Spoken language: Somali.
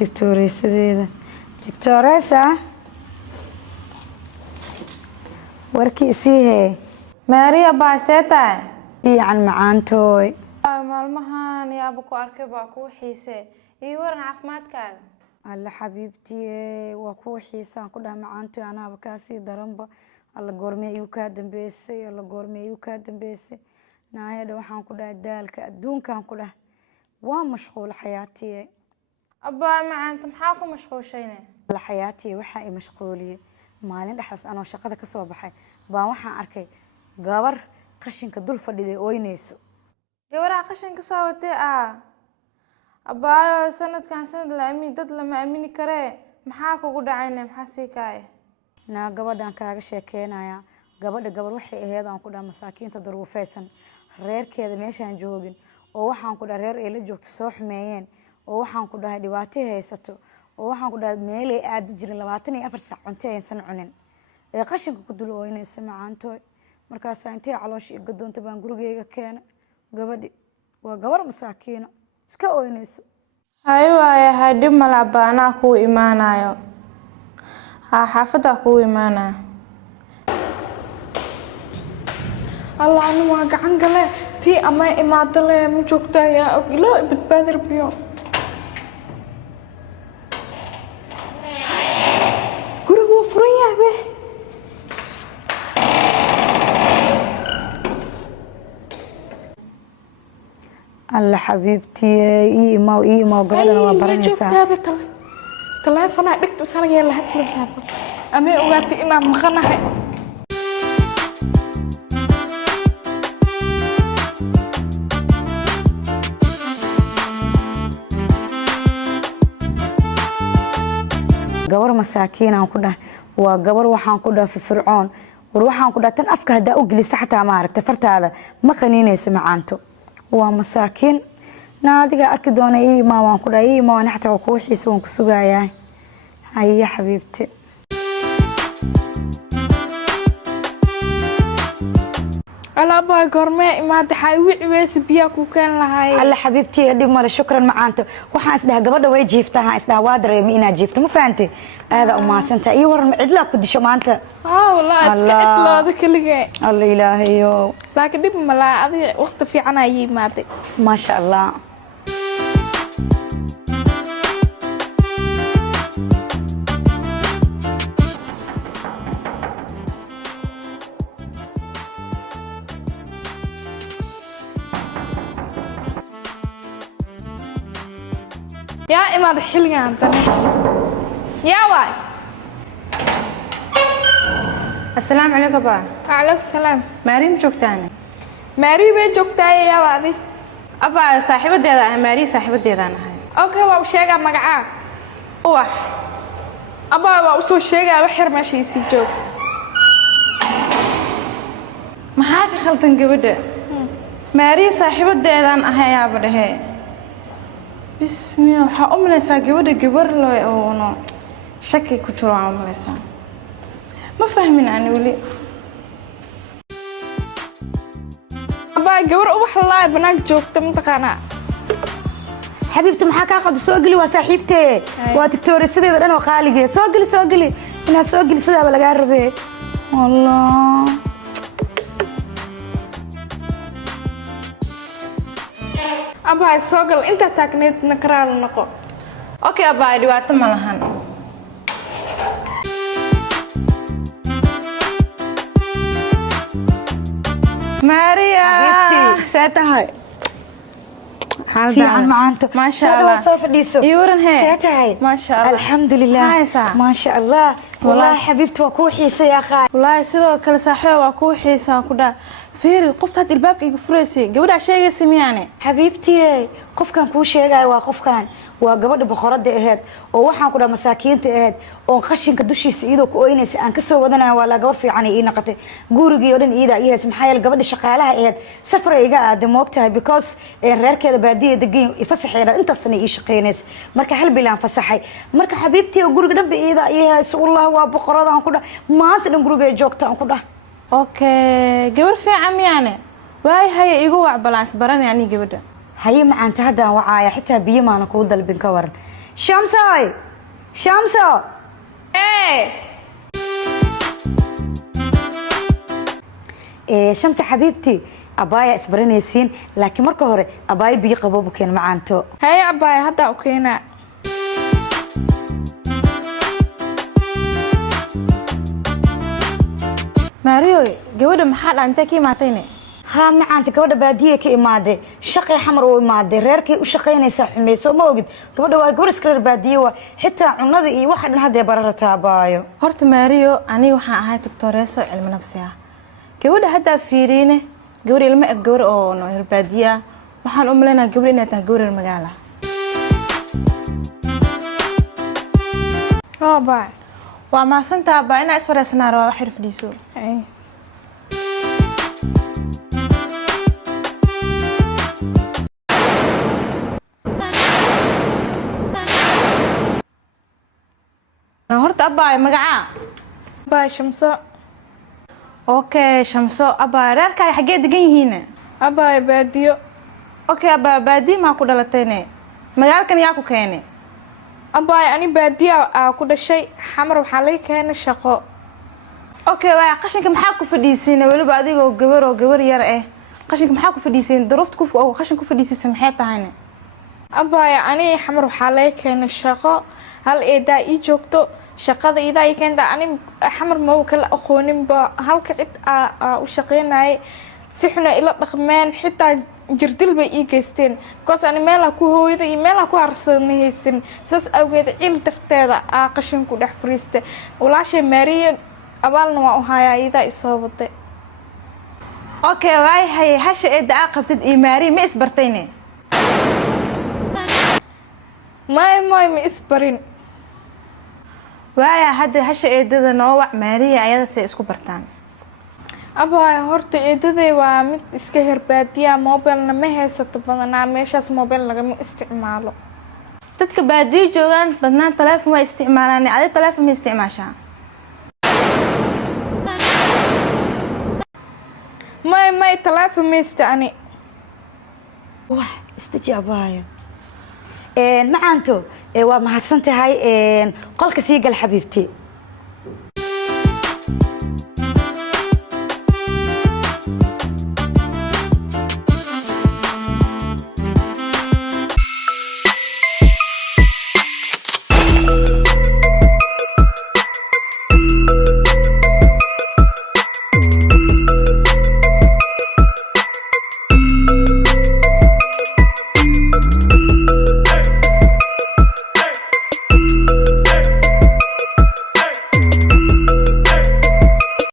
دكتوريسة دكتوريسة warkiisii Maria baa seetaay fiican macaantooy maalmahan yaaba ku arkay baa ku xiisay iyo waran caafimaadkaaga alla xabiibtii waa ku xiisaan ku dhahay macaantooy anaaba kaasii daranba alla goormee igu kaa dambeysay alla goormee igu kaa dambeysay naayadha waxaan ku dhahay daalka adduunkan ku dhahay waa mashquul xayaatii abaa macaanta maxaa ku mashquulshayne alla xayaatii waxaa i mashquuliyey maalin dhaxas anoo shaqada ka soo baxay baan waxaan arkay gabar qashinka dul fadhiday ooynayso gabadha qashinka soo watay abaayo sanadkan sanad la aamin dad lama aamini karee maxaa kugu dhacayne maxaa sii kaaya naa gabadhan kaaga sheekeynaya gabar waxay ahayd aan ku dhahay masaakiinta daruufeysan reerkeeda meeshaan joogin oo waxaan ku dhahay reer ay la joogto soo xumeeyeen oo waxaan ku dhahay dhibaato haysato oo waxaan ku dhahay meelay aadi jirin 24 saac cunto aysan cunin ee qashinka ku dul ooynaysa macaantooy markaas intee caloosh iga doonta baan gurigeyga keenay gabadhi waa gabar masaakiina iska ooynayso hay dib malaba anaa ku imaanayo xaafada ku imaanaa Allah anu waa gacan gale tii ama imaado le ma joogtaa yaa og ilaa badbaadar biyo alla xabiibtii ii imaw gabadhana waa baranaysaa telefoonaa dhigta usanayaa la hadlaysaa amay ogaatay inaan maqanahay gabar masaakiin aan ku dhahay waa gabar waxaan ku dhahay fircoon war waxaan ku dhahay tan afka hadaa u gelisa xataa ma aragtay fartaada ma qaniinaysa macaanto waa masaakiin naadiga arki doona iimaa waan ku dhahay iimaa waan xataa ku xiis waan ku sugayaa haye xabiibti alaabaa goormee imaada xay wiciweys biya ku keen lahaay alla xabiibti dhib male shukran macaanto waxaan isdhahay gabadha way jiiftaa ha isdhahay waa dareemay inaad jiifto ma fahamtay aada u maasanta iyo waran cidla ku disho maanta wallahi iska cidlaada kaliya alla ilaahayo laakiin dib ma laa adiga waqti fiican ay imaaday ma sha Allah يا إماد حلقة عندنا يا واي السلام عليكم با وعليكم السلام ماري جوجتاني ماري بي جوجتاي يا وادي أبا صاحبتي ماري صاحبتي أنا هاي أوكي waa u sheega magaca wax aba waa u soo sheega wax yar meesha si joogto maxaa ka khaldan gabadha mari saaxibadeedan ahay aba dhahe bismiillah waxa u maleysaa gabadha gabar loo oono shaki ku jiro aan maleysaa ma fahmin aan wali aba gabar wax la banaag joogto mantaqana حبيبتي maxaa ka qad soo gali waa saaxiibtee waa tiktoorisadeeda dhan oo qaaligeey soo gali ina soo gali sidaa laga rabay wallah aba soo gal inta taagneed nakaraal noqo okay aba dhibaato ma lahan Maria seetahay fiican maanta ما شاء الله soo fadhiiso يورن هي seetahay ما شاء الله الحمد لله ما شاء الله والله حبيبتي waa ku xiisay ya khaay والله sidoo kale saaxiib waa ku xiisaan ku dhaa fiiri qoftaad ilbaabka igu fureysay gabadha sheegaysa miyaane حبيبتي qofkan ku sheegay waa qofkan waa gabadha boqorada aheed oo waxaan ku dhahay masaakiinta aheed oo qashinka dushiisa iyadoo ku ooynaysa aan ka soo wadanayo waa la gabar fiican ay naqatay gurigii oo dhan iyada iyaas maxay yeel gabadha shaqaalaha aheed safar iga aad moogtahay because reerkeeda baadiye degan ifasaxeeda intaasna ii shaqeynaysa marka hal bilaan fasaxay marka حبيبتي guriga dhan iyada iyaas wallah waa boqorada aan ku dhahay maanta dhan guriga ay joogta aan ku dhahay okay gabar fiican miyaane waay hay igu wax balance baran yani gabadha haye maanta hadaan wacaaya xitaa biyo maana ku dalbin ka waran شمسة شمسة شمسة حبيبتي أبايا إسبرينيسين لكن مركو هوري أبايا بيقبو بكين معانتو هاي عباي هدا اوكينا maariyo gabadha maxaa dhaantay kii maatayne ها معانتي كبدا بادية كي إمادة شقي حمر وإمادة ريركي وشقيني ساحميسو ما وجد كبدا وارجور سكر بادية حتى عنادي واحد هذا بررتها بايو horta maariyo aniga waxaan ahay doctoreeso cilmi nafsi ah gabadha hadda fiiriine gabadha ilma eg gabadh oo no hirbaadiya waxaan u maleynayaa gabadha inay tahay gabadh magaala باي waa maasantaa baa inaa isfareysanaa rabaa wax yar fadhiiso اي horta abbaay magacaa باي شمسة okay shamso abbaay reerkaaga xaggee degan yihiin أباي باديو okay abbaay baadi maa ku dhalatayne magaalkan yaa ku keenay أباي أني بادية كل شيء حمر وحالي كان شقو okay waa qashinka maxaa ku fadhiisiin waliba adigoo gabar yar ah qashinka maxaa ku fadhiisiin daruufta ku qashin ku fadhiisiin maxay tahayne أباي أني حمر وحالي كان شقو هل إذا يجوكتو شقada idaa ay keenta ani xamar ma uu kala aqoonin ba halka cid u shaqeynay si xun ila dhaqmeen xitaa jirdil bay ii geysteen because ani meel ku hooyada iyo meel ku arsamaysan saas awgeed cil darteeda qashin ku dhex fariiste walaashay Maariya abaalna waa u hayaa idaa isoo waday okay way hay hasha eeda qabtid imaari ma isbartayne ma isbarin waaya hadda hasha eedada noo wac Maariya ayada si isku bartaan أباي هرت إيدي ومد إسكهر بادية موبايل ما هي ستبنا ماشاس موبايل لقى استعماله dadka baadiyo joogan badnaan telefoon way isticmaalaan adiga telefoon ma isticmaashaa ما تلافي ميستاني واه استجابايو معانتو waa mahadsantahay qolka sii gal xabiibti